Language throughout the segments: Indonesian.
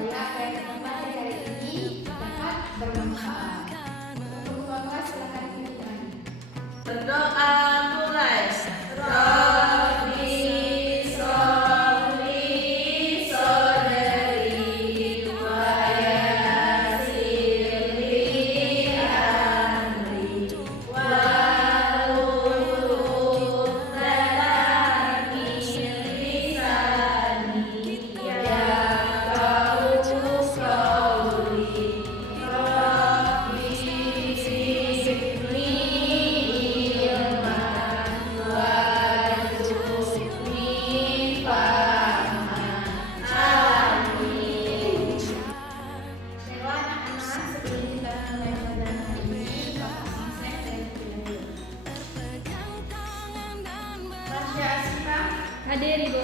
supaya apa yang kita pelajari hari ini dapat bermanfaat. Untuk kelas silakan dimulai. Berdoa mulai. Robi sholli sodri wa yassir li amri wahlul 'uqdatam min lisani yafqahu qawli. Rabbi zidni ilman warzuqni fahman. Amin. Baiklah anak-anak, sebelum kita mulai pelajaran hari ini, Bapak Sisek dari dulu. Marsha Asita, Hadir Ibu.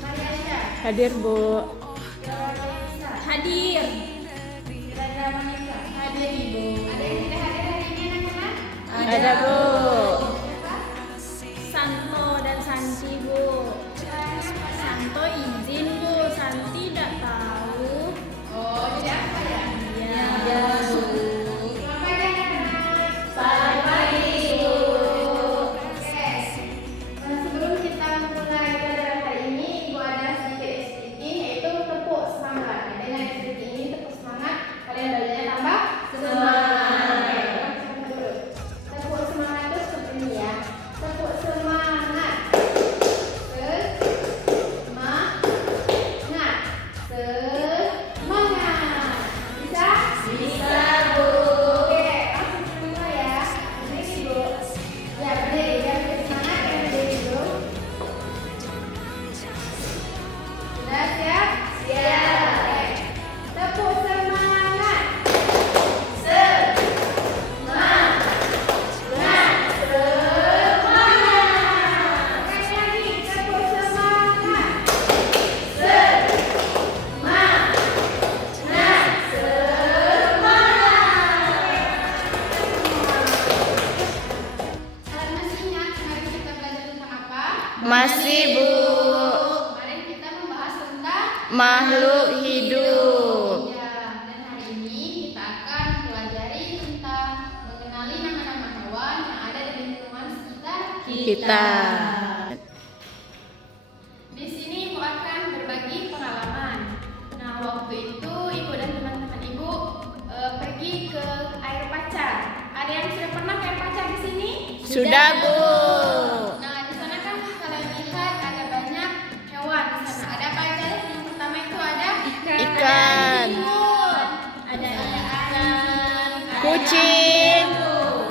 Maria Syah, Hadir Bu. Yolanda Yesa, Hadir. Yolanda Monica. Hadir Ibu. Ada yang tidak hadir hari ini anak-anak? Ada Bu. Siapa? Santo dan Santi Bu. Santo izin Bu, Santi tidak tahu. Oh, jadi apa ya? Ya. Selamat pagi anak-anak. Selamat pagi, Bu. Oke. Sebelum kita mulai pelajaran hari ini, Ibu ada sedikit activity yaitu tepuk semangat. Nah, dengan activity ini tepuk semangat, kalian belajarnya tambah semangat. Oke, kita dulu. Tepuk semangat itu seperti ini ya. Tepuk semangat. Semangat. Semangat. Bisa? Bisa, Bu. Oke, langsung mulai ya. Berdiri, Bu. Ya, berdiri. Biar lebih semangat, ya berdiri dulu. Sudah siap? Siap. Oke. Tepuk semangat. Semangat. Lagi, tepuk semangat. Kalian masih ingat kemarin kita belajar tentang apa? Masih Bu. Kemarin kita membahas tentang Makhluk hidup. Ya, dan hari ini kita akan pelajari tentang mengenali nama-nama hewan yang ada di lingkungan sekitar Kita. Di sini Ibu akan berbagi pengalaman. Nah, waktu itu Ibu dan teman-teman Ibu pergi ke air pacar. Ada yang sudah pernah ke air pacar di sini? Sudah Bu. Nah, di sana kan kalian lihat ada banyak hewan di sana. Ada apa aja? Yang pertama itu ada Ikan. timun, Ada ikan, Kucing.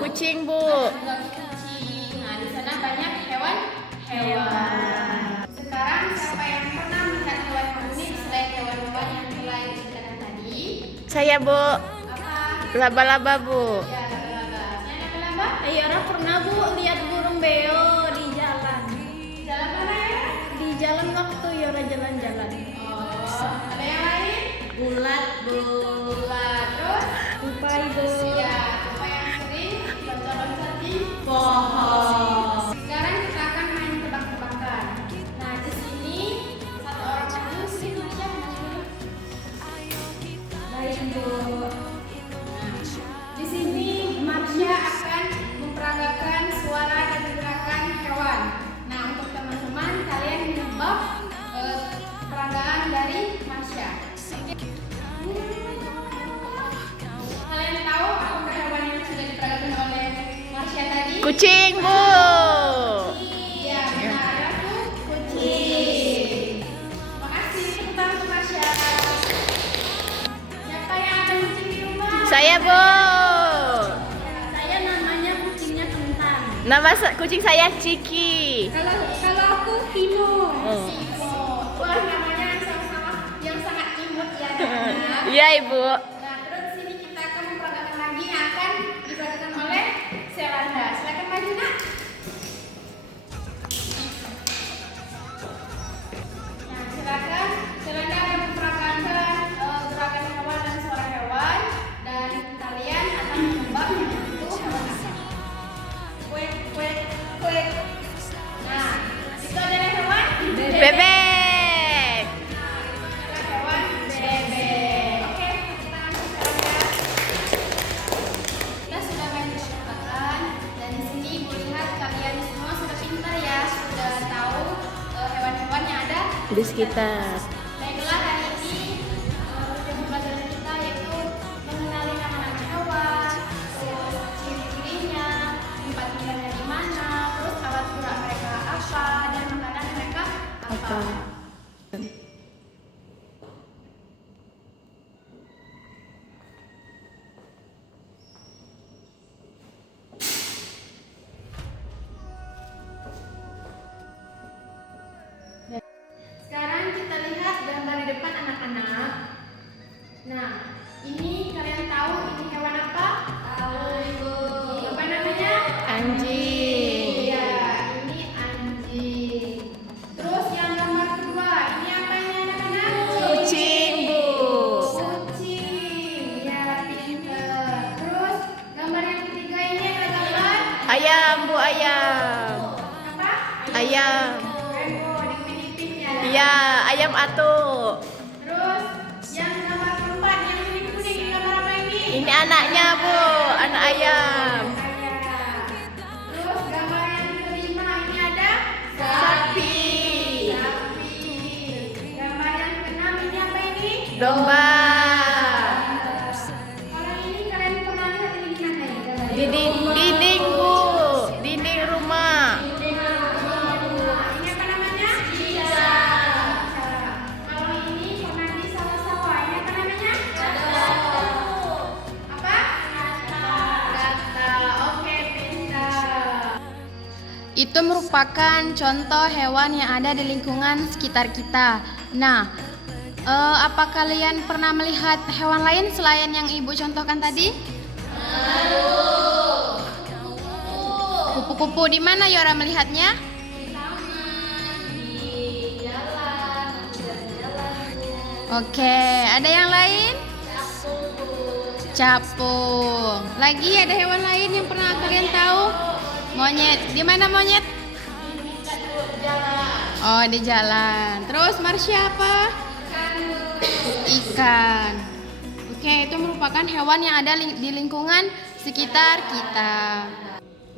Kucing Bu. juga kucing. Nah, di sana banyak hewan. Sekarang siapa yang pernah melihat hewan unik selain hewan-hewan yang telah diceritakan tadi? Saya Bu. Apa? Laba-laba Bu. Ya, laba-laba. Yang ada laba? Ayo orang pernah Bu lihat burung beo di jalan. Jalan mana ya? Di jalan waktu Yora jalan-jalan. Oh, ada yang lain? Ulat, Bu. Ular. Terus? Tupai Bu. Ya, apa yang sering loncat-loncat di Pohon. Sekarang kita akan main tebak-tebakan. Nah, di sini satu orang maju, sini Marsha maju dulu. Baik Bu. Nah, di sini Marsha akan memperagakan suara dan gerakan hewan. Nah, untuk teman-teman kalian menebak peragaan dari Marsha. Kalian tahu apakah hewan yang sudah diperagakan oleh Marsha tadi? Kucing Bu. Iya, benar ya, Bu. Kucing. Makasih, tepuk tangan untuk Marsha. Siapa yang ada kucing di rumah? Saya Bu. Saya namanya kucingnya Kentang. Nama kucing saya Ciki. Kalau aku Timo. Oh. Wah, namanya sama-sama yang sangat imut ya, anak-anak. Iya Ibu. Nah, terus di sini kita akan memperagakan lagi yang akan diperagakan oleh Selanda. Silakan maju, Nak. Nah, silakan. Selanda akan memperagakan gerakan hewan dan suara hewan, dan kalian akan menebak yang itu hewan apa. Kuek, kuek, kuek. Nah, itu adalah hewan Bebek. hewan bebek. di sekitar. Baiklah, hari ini tema pelajaran kita yaitu mengenali nama-nama hewan, terus ciri-cirinya, tempat tinggalnya di mana, terus alat gerak mereka apa, dan makanan mereka apa. Sekarang kita lihat gambar di depan anak-anak. Nah, ini kalian tahu ini hewan apa? Tahu, Ibu. Apa namanya? Anjing. Iya, ini anjing. Terus yang gambar kedua, ini apa ini anak-anak? Kucing, Bu. Kucing. Ya, pinter. Terus gambar yang ketiga ini adalah gambar Ayam, Bu, ayam. apa? Ayam. Rainbow di Filipina. Iya, ayam atuk. Terus yang gambar keempat yang kuning-kuning ini gambar apa ini? Ini anaknya, Bu, anak ayam. Terus gambar yang kelima ini ada Sapi. Sapi. Gambar yang keenam ini apa ini? Domba. Kalau ini kalian pernah lihat ini di mana ya? Gambar Di dinding, Bu. Dinding rumah. Ini apa namanya? Cicak. Kalau ini pernah di sawah-sawah. Ini apa namanya? Apa? Gata. Oke, pintar. Itu merupakan contoh hewan yang ada di lingkungan sekitar kita. Nah, apa kalian pernah melihat hewan lain selain yang Ibu contohkan tadi? Kupu-kupu di mana Yora melihatnya? Oke, ada yang lain? Capung. Lagi ada hewan lain yang pernah kalian tahu? Monyet. Di mana monyet? Oh, di jalan. Terus Marsha apa? Ikan. Oke, itu merupakan hewan yang ada di lingkungan sekitar kita.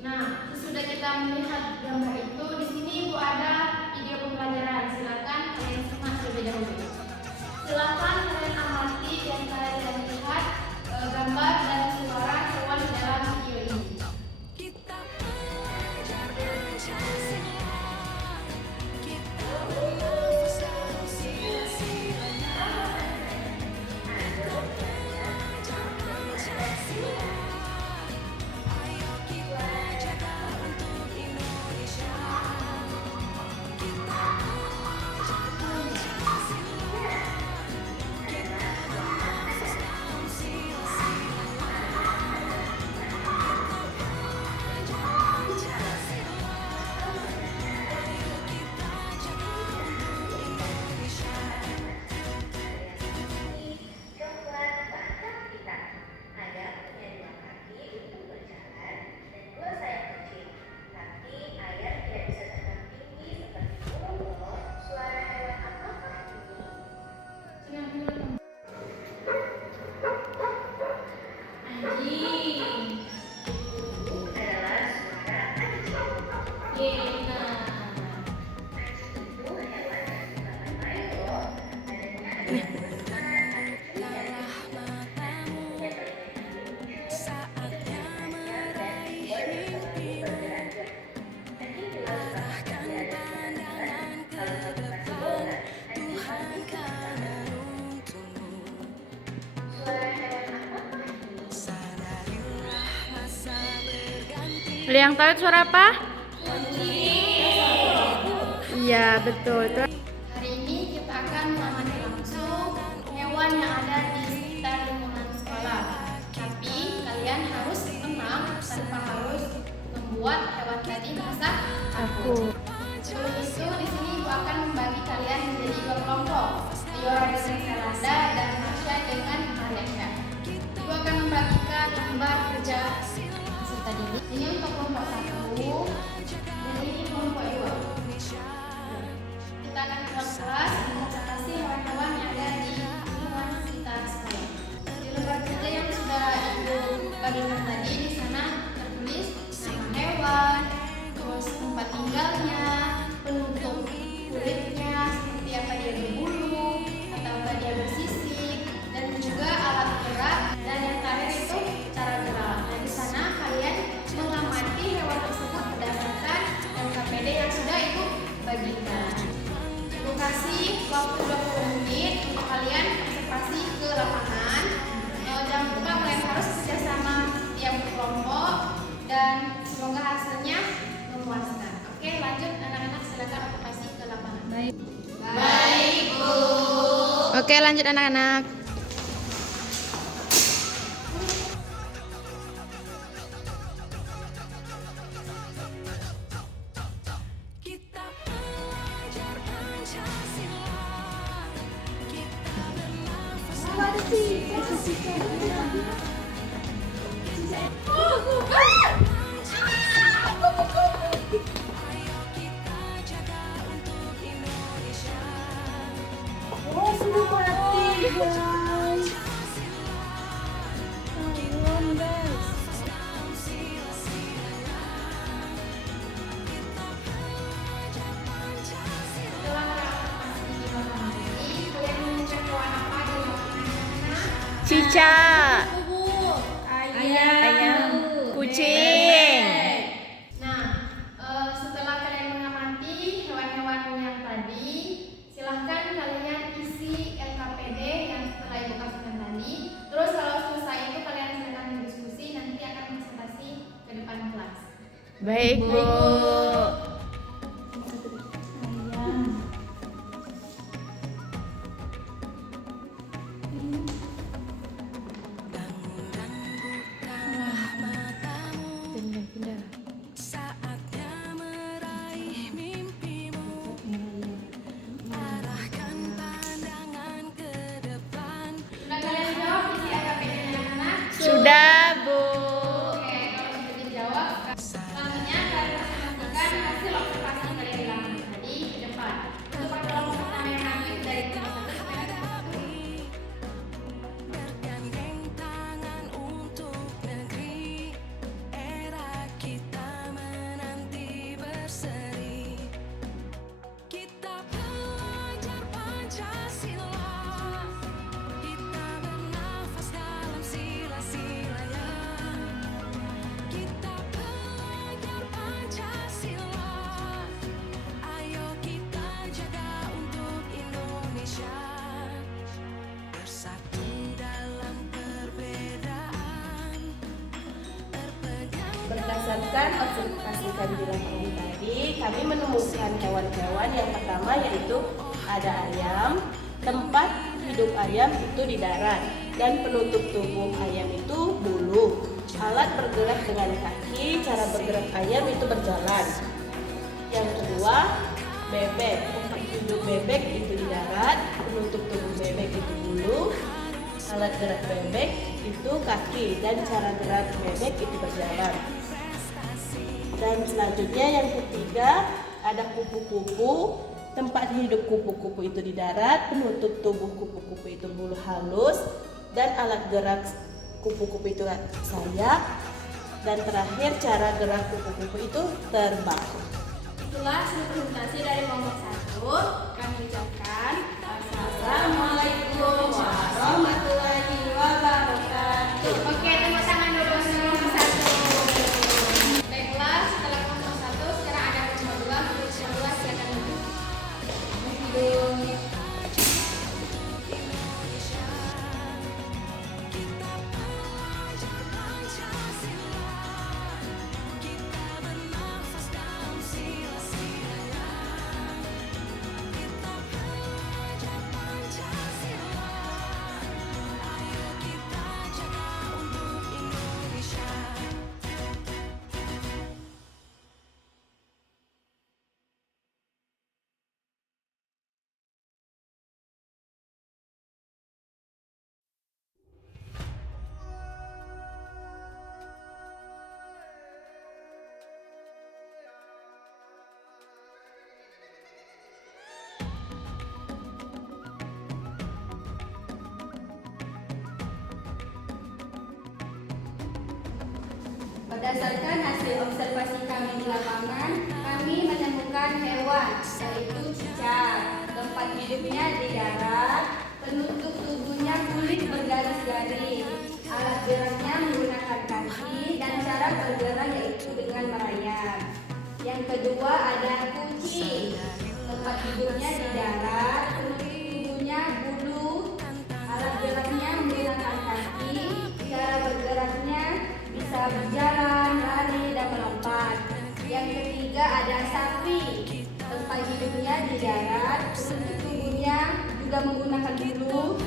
Nah, sesudah kita melihat gambar itu, di sini Ibu ada video pembelajaran. Silakan kalian simak terlebih dahulu. Silakan kalian amati dan kalian lihat gambar dan suara hewan di dalam video ini. Ada yang tahu suara apa? Iya, betul. Itu Hari ini kita akan mengamati langsung hewan yang ada di sekitar lingkungan sekolah. Tapi kalian harus tenang tanpa harus membuat hewan tadi merasa takut. Sebelum itu, di sini Ibu akan membagi kalian menjadi dua kelompok. Yora dengan Selanda dan Marsha dengan Malaysia. Ibu akan membagikan lembar kerja hasil tadi. Ini untuk kelompok 1 dan ini kelompok 2. Kita akan kelas mengonservasi hewan-hewan yang ada di lingkungan sekitar sekolah. Di lembar kerja yang sudah Ibu bagikan tadi, di sana tertulis nama hewan, terus tempat tinggalnya, penutup kulitnya seperti apa Oke, lanjut anak-anak. Cicak, Kubu. ayam, kucing. Nah, setelah kalian mengamati hewan-hewan yang tadi, silahkan kalian isi LKPD yang setelah ibu kasihkan tadi. Terus kalau selesai itu kalian silakan berdiskusi, nanti akan presentasi ke depan kelas. Baik, Bu. Sudah kalian jawab isi LKPD-nya anak-anak? Sudah, Bu. Oke, kalau sudah dijawab, selanjutnya kalian presentasikan hasil observasi yang kalian lakukan tadi ke depan. Untuk pertolongan pertama yang ambil dari kelas 1 sampai kelas 10. Berdasarkan observasi kami di lapangan tadi, kami menemukan hewan-hewan yang pertama yaitu ada ayam, tempat hidup ayam itu di darat, dan penutup tubuh ayam itu bulu. Alat bergerak dengan kaki, cara bergerak ayam itu berjalan. Yang kedua, bebek, tempat hidup bebek itu di darat, penutup tubuh bebek itu bulu. Alat gerak bebek itu kaki, dan cara gerak bebek itu berjalan. Dan selanjutnya yang ketiga ada kupu-kupu, tempat hidup kupu-kupu itu di darat, penutup tubuh kupu-kupu itu bulu halus, dan alat gerak kupu-kupu itu sayap, dan terakhir cara gerak kupu-kupu itu terbang. Itulah seluruh presentasi dari kelompok 1. Kami ucapkan Assalamualaikum warahmatullahi wabarakatuh. Oke, tepuk tangan dulu untuk kelompok 1. Baiklah, setelah kelompok 1, sekarang ada kelompok 2. Kelompok 2 silakan duduk. Berdasarkan hasil observasi kami di lapangan, kami menemukan hewan yaitu cicak. Tempat hidupnya di darat, penutup tubuhnya kulit bergaris-garis. Alat geraknya menggunakan kaki dan cara bergerak yaitu dengan merayap. Yang kedua ada kucing. Tempat hidupnya di darat, penutup tubuhnya bulu. Alat geraknya menggunakan kaki. Cara bergeraknya bisa berjalan, lari, dan melompat. Yang ketiga ada sapi. Tempat hidupnya di darat, penutup tubuhnya juga menggunakan bulu,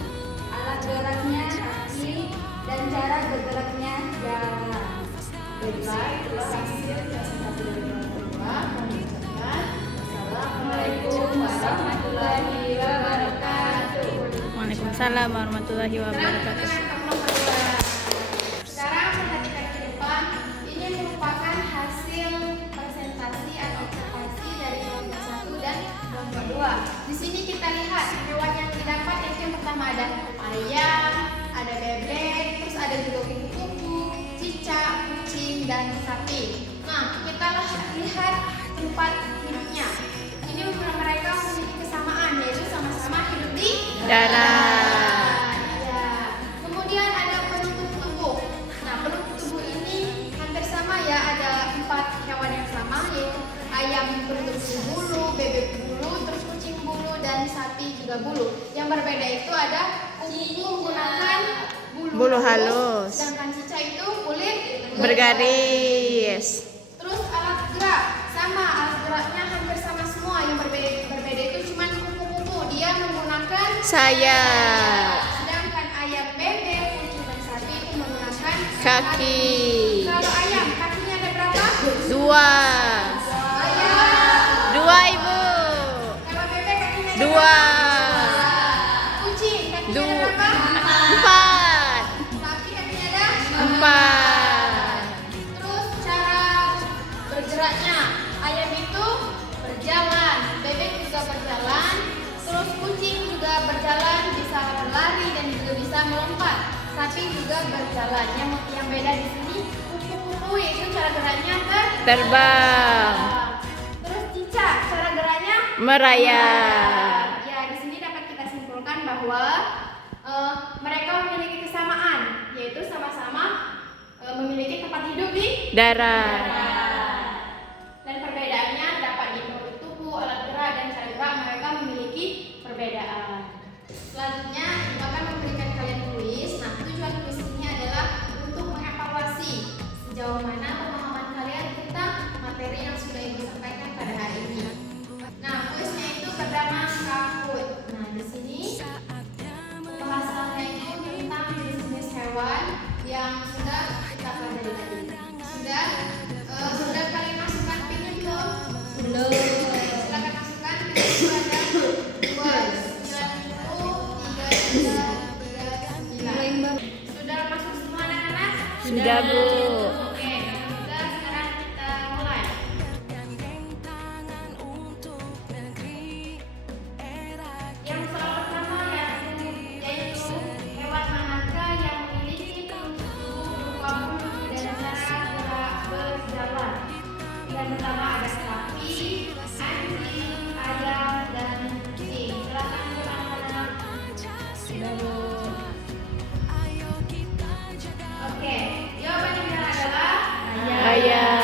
alat geraknya kaki, dan cara bergeraknya jalan. Baiklah, itulah hasil presentasi dari orang tua. Kami ucapkan Assalamualaikum warahmatullahi wabarakatuh. Waalaikumsalam warahmatullahi wabarakatuh. Sekarang perhatikan ke depan. Ini merupakan hasil presentasi atau observasi dari kelompok 1 dan kelompok 2. Di sini kita lihat hewan yang didapat. Yang pertama ada ayam, ada bebek, terus ada juga kupu-kupu, cicak, kucing, dan sapi. Nah, kita lihat tempat hidupnya. Ini mereka memiliki kesamaan, yaitu sama-sama hidup di Darat. Ya. Kemudian ada penutup tubuh. Nah, penutup tubuh ini hampir sama ya, ada 4 hewan yang sama, yaitu ayam penutup bulu, bebek bulu, terus kucing bulu, dan sapi juga bulu. Yang berbeda itu ada kupu menggunakan Bulu halus. sedangkan cicak itu kulit Bergaris. Terus alat gerak sama, alat geraknya hampir sama semua. Yang berbeda itu cuma kupu-kupu, dia menggunakan Sayap. sedangkan ayam, bebek, kucing, dan sapi itu menggunakan Kaki. Kalau ayam kakinya ada berapa? 2. Ayam. 2 ibu. Kalau bebek kakinya ada 2. berapa? Kucing kakinya ada berapa? 4. Sapi kakinya ada 4. Terus cara bergeraknya, ayam itu berjalan, bebek juga berjalan, terus kucing juga berjalan, bisa berlari dan juga bisa melompat. Sapi juga berjalan. Yang beda di sini kupu-kupu itu cara geraknya Terbang. Terus cicak cara geraknya Merayap. Ya, di sini dapat kita simpulkan bahwa mereka memiliki kesamaan, yaitu sama-sama memiliki tempat hidup di Darat. dan perbedaannya dapat di penutup tubuh, alat gerak, dan cara gerak mereka memiliki perbedaan. Selanjutnya, ibu akan memberikan kalian tulis. Nah, tujuan tulis ini adalah untuk mengevaluasi sejauh mana pemahaman kalian tentang materi yang sudah ibu sampaikan pada hari ini. Nah, tulisnya itu bernama Kahoot. Nah, di sini pembahasannya itu tentang jenis-jenis hewan yang sudah kita pelajari tadi. Sudah kalian masukkan pinnya belum? Belum. Silakan masukkan pinnya itu ada 2, 9, 10, 3, 3, 9. Sudah masuk semua anak-anak? Sudah, Bu. Oke, sudah, sekarang kita mulai. Yang soal pertama yaitu hewan manakah yang memiliki tubuh berupa bulu dan cara gerak berjalan. Yang pertama ada sapi, anjing, ayam, dan kucing. Silakan anak-anak. Oke, jawaban yang benar adalah Ayam.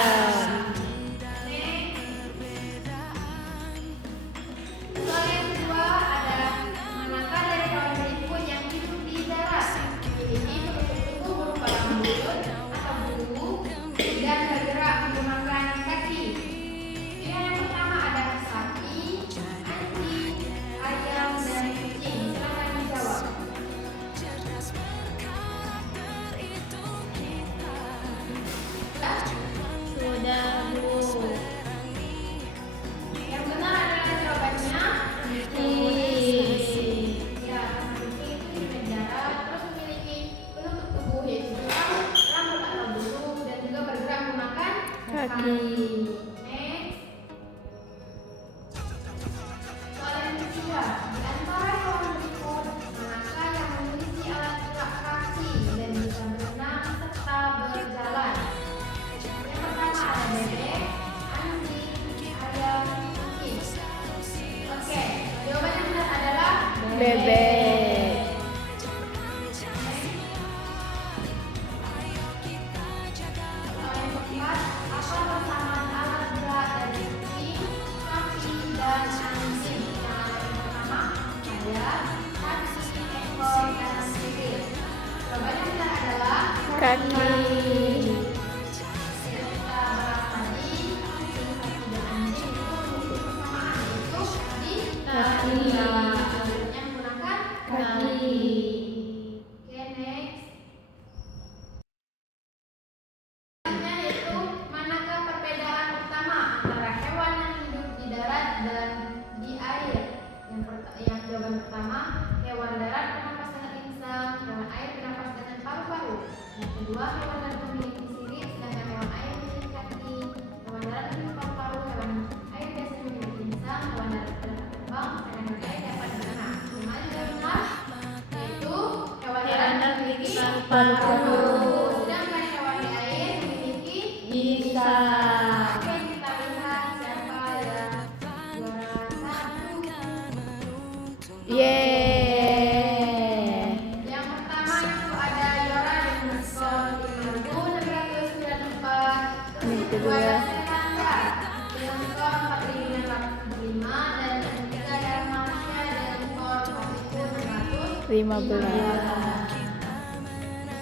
Soal yang kedua ada manakah dari hewan berikut yang hidup di darat memiliki penutup tubuh berupa rambut atau bulu dan bergerak menggunakan kaki. Pilihan yang pertama ada sapi, anjing, ayam, dan kucing. Silakan dijawab. Sudah, Bu. Yang benar adalah jawabannya Ya, kucing itu hidup di darat, terus memiliki penutup tubuh yaitu rambut atau bulu dan juga bergerak menggunakan Kaki. Next. Soal yang ketiga, di antara hewan berikut manakah yang memiliki alat gerak kaki dan bisa berenang serta berjalan? Yang pertama ada bebek, anjing, ayam, kucing. Oke, jawaban yang benar adalah Bebek. Soal yang keempat, apa persamaan alat gerak dari kucing, sapi, dan anjing? Yang ada yang pertama ada kaki, ekor, dan bibir. Jawaban yang benar adalah Kaki. Kita bahas tadi, kucing, sapi, dan anjing itu memiliki persamaan, yaitu di Kaki. akhirnya menggunakan kedua, hewan darat memiliki sirip, sedangkan hewan air memiliki kaki. Hewan darat memiliki paru-paru, hewan air biasanya memiliki insang, hewan darat dapat terbang, sedangkan hewan air dapat berenang. Lima juga benar, yaitu hewan darat memiliki paru-paru, sedangkan hewan di air memiliki insang. Oke, kita lihat siapa yang juara satu. Yeay. Yang pertama itu ada Yora dengan skor 5.694. Terus yang kedua ada Serangga dengan skor 4.645 dan yang ketiga ada Marsha dengan skor 4.615.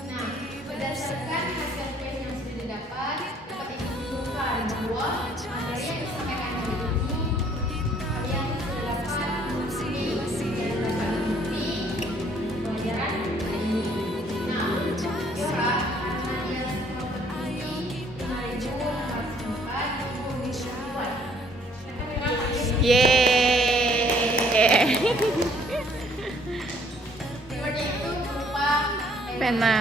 Nah, berdasarkan hasil tes yang sudah didapat, dapat disimpulkan bahwa materi yang disampaikan hari ini kalian sudah dapat mengikuti dan dapat mengikuti pelajaran hari ini. Nah, Yora karena dia skor tertinggi 5.604 mengikuti ribuan. Silakan Yora lanjut. Yeay. Rewardnya itu berupa Pena.